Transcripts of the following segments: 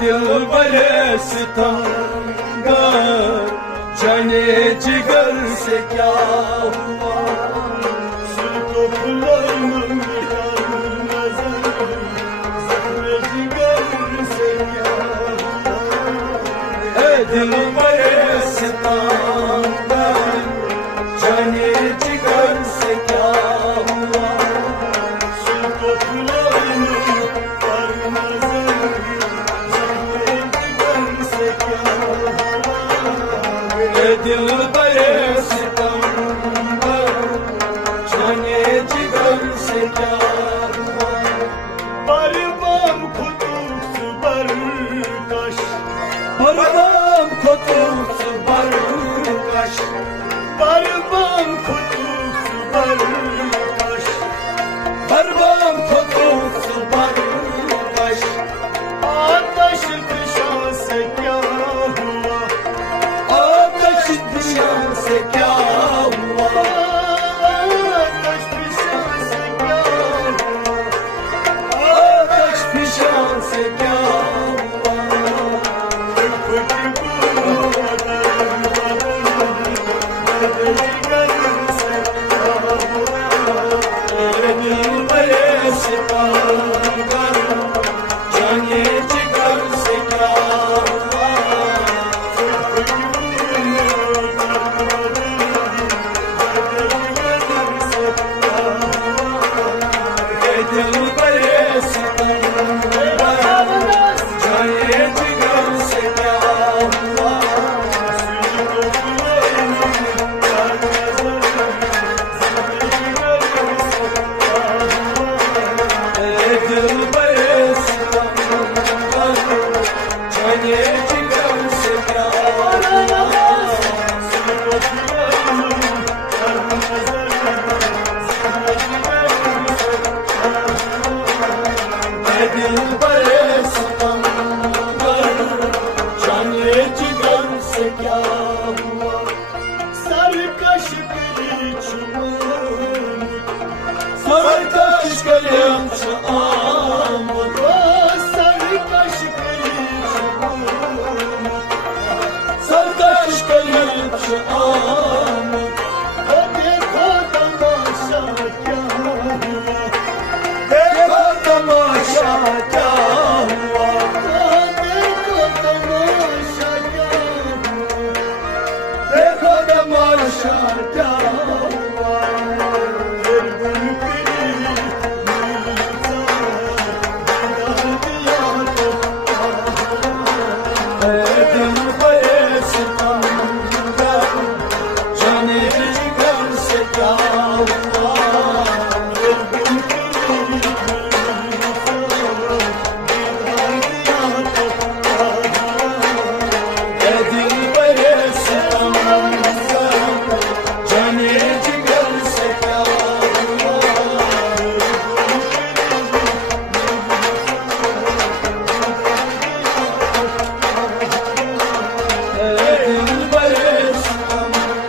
दिल बरे सितमगर, जाने जिगर से क्या हुआ। सुल्को फुलों में मिटा नजर, जख्म जिगर से क्या हुआ। दिल बरे सितमगर, जाने जिगर से क्या हुआ। सुल्को फुलों में पर नजर, जख्म जिगर से क्या हुआ। दिल बरे सितमगर, जाने जिगर से क्या हुआ। बरबाम खुतूस बरकश, बरबाम खुतूस बरकश, बरबाम खुतूस बरकश। बरबाम खुतूस बरकश। आतश फिशां से क्या हुआ। आतश फिशां से क्या हुआ। आतश फिशां से क्या हुआ। आतश फिशां से क्या हुआ। खुशबू बदल बदल बदल जिगर से क्या हुआ। दिल बरे सितमगर, जाने जिगर से क्या हुआ। दिल बरे सितमगर, जाने जिगर से क्या हुआ। दिल बरे सितमगर, जाने जिगर से क्या हुआ। दिल बरे सितमगर, जाने जिगर से क्या हुआ। सरकश कली चुमन, सरकश कलियम च आमद, सरकश कली चुमन। सरकश कलियम च आमद। ओ देखो तमाशा क्या हुआ। देखो तमाशा क्या हुआ। ओ देखो तमाशा क्या हुआ। देखो तमाशा क्या हुआ। फिर गुल पिरी नीचा बना दिया तो क्या हुआ। दिल बरे सितमगर, जाने जिगर से क्या हुआ। दिल बरे सितमगर, जाने जिगर से क्या हुआ। दिल बरे सितमगर,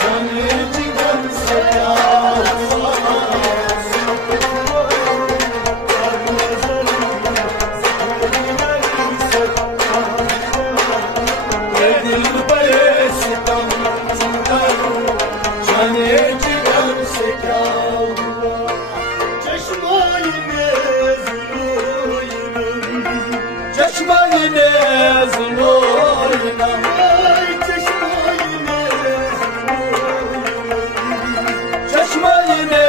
जाने जिगर से क्या हुआ। दिल बरे सितमगर, जाने जिगर से क्या हुआ। चश्माइने ज़ुलोइनम, चश्माइने ज़ुलोइनम, ay चश्माइने ज़ुलोइनम। चश्माइने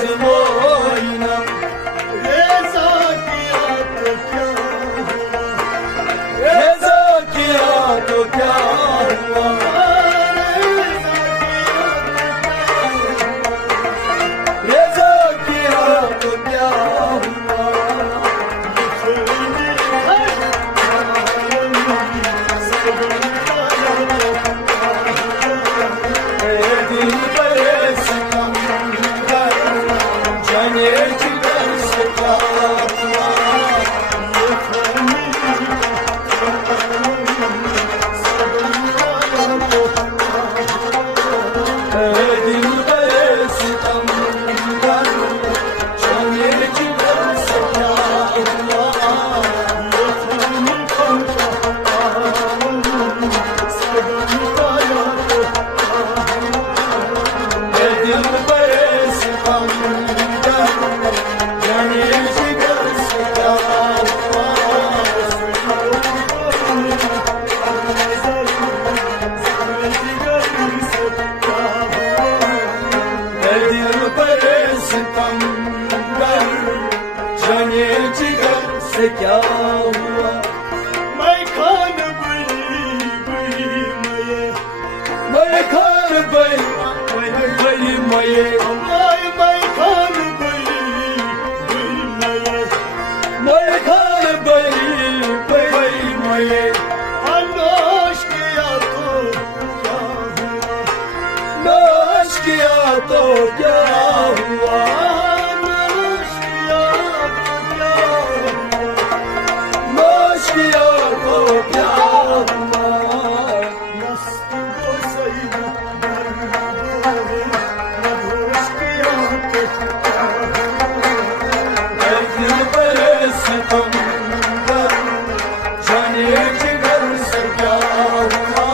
ज़ुलोइनम। रेज़ा किया तो क्या हुआ। रेज़ा किया तो क्या हुआ। रेज़ा किया तो क्या हुआ। रेज़ा किया तो क्या हुआ। लिखनी है आलम, सब से क्या हुआ? मैं खान बड़ी बड़ी मये, मैं खान बड़ी बड़ी मये, मैं खान बड़ी बड़ी मये, मैं खान बड़ी बड़ी मये। नाश किया तो क्या हुआ? नाश किया तो क्या हुआ? नाश किया तो क्या हुआ? नाश किया तो क्या हुआ? मस्त को सही नाश किया तो क्या हुआ? दिल पर सितम जाने जिगर से क्या हुआ?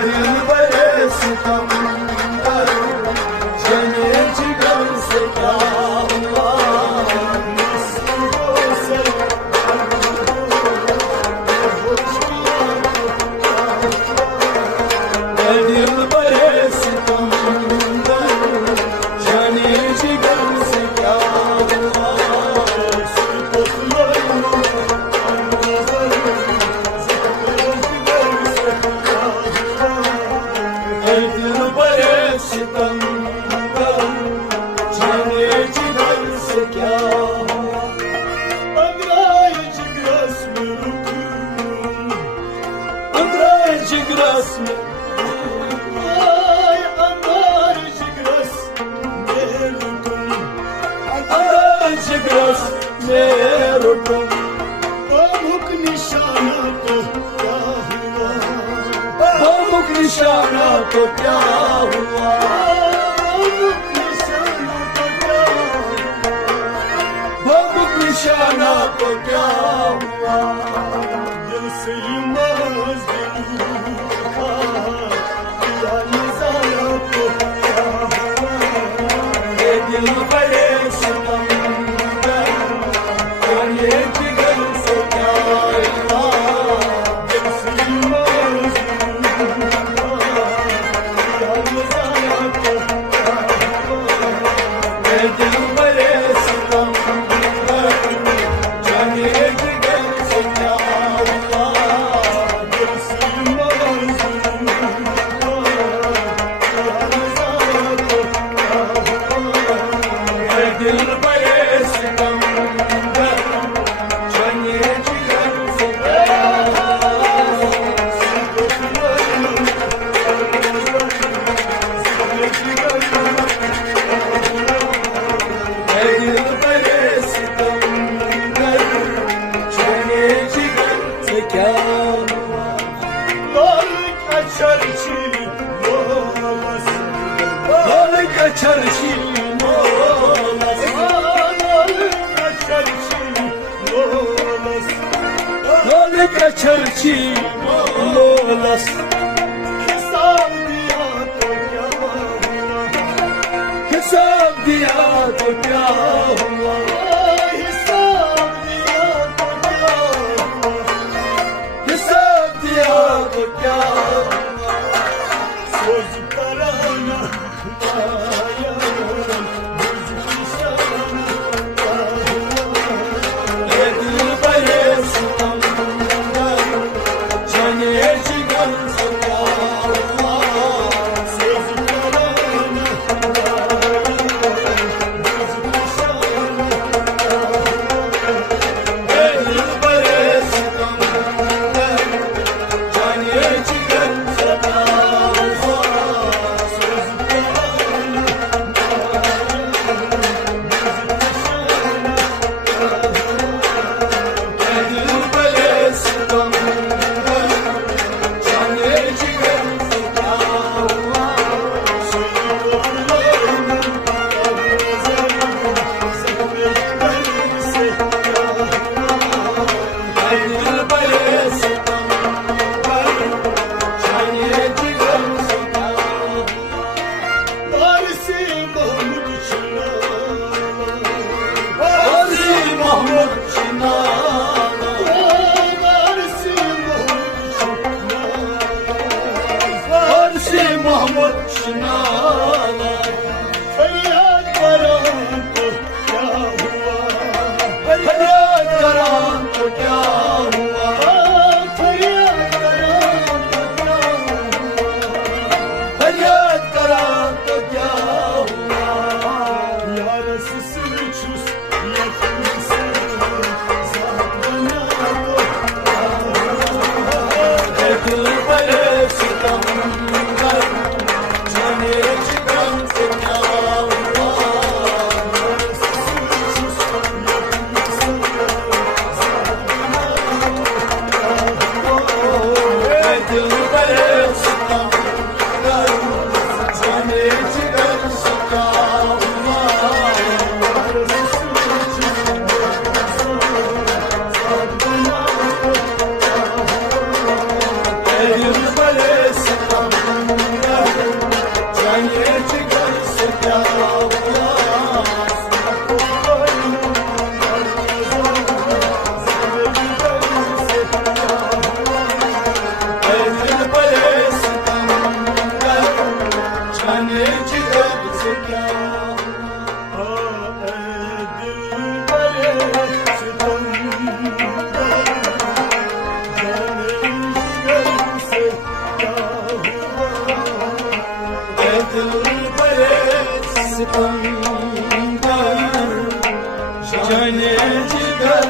दिल पर सितम जाने जिगर से क्या हुआ? दिल पर सितम जाने जिगर से क्या हुआ? दिल पर सितम जाने जिगर से क्या हुआ? अंदर जिगरस में जिगरस में रुकूं। प्रमुख निशाना तो क्या हुआ? प्रमुख निशाना तो क्या हुआ? प्रमुख निशाना तो क्या हुआ? प्रमुख निशाना तो क्या हुआ? दिल से मज़दूर था, दिया नज़ारा तो क्या हुआ? ये दिल बड़े सितम जाने जिगर से क्या हुआ? दिल से मज़दूर था, दिया नज़ारा तो क्या हुआ? ये दिल बड़े सितम जाने जिगर से क्या हुआ? दिल से मज़दूर था, दिया नज़ारा तो क्या हुआ? ये दिल बड़े सितम जाने जिगर से क्या हुआ? दिल बड़े सितम जाने जिगर से क्या हुआ? Lolika çarşı molas, lolika çarşı molas. हिसाब दिया तो क्या हुआ? हिसाब दिया तो क्या हुआ? ये दिल बड़े सितम जाने जिगर से मुचनाला फरियाद करो तो क्या हुआ, फरियाद करा तो क्या हुआ, फरियाद करो तो क्या हुआ, फरियाद करा तो क्या हुआ। yarası suçsuz yakınsa zaten दिल बड़े सितमगर जाने जिगम से क्या हुआ, दिल बड़े सितमगर जाने जिगम से क्या हुआ, दिल बड़े सितमगर जाने जिगम से क्या हुआ, दिल बड़े सितमगर जाने जिगम से क्या दिल बड़े सितमगर जाने जिगर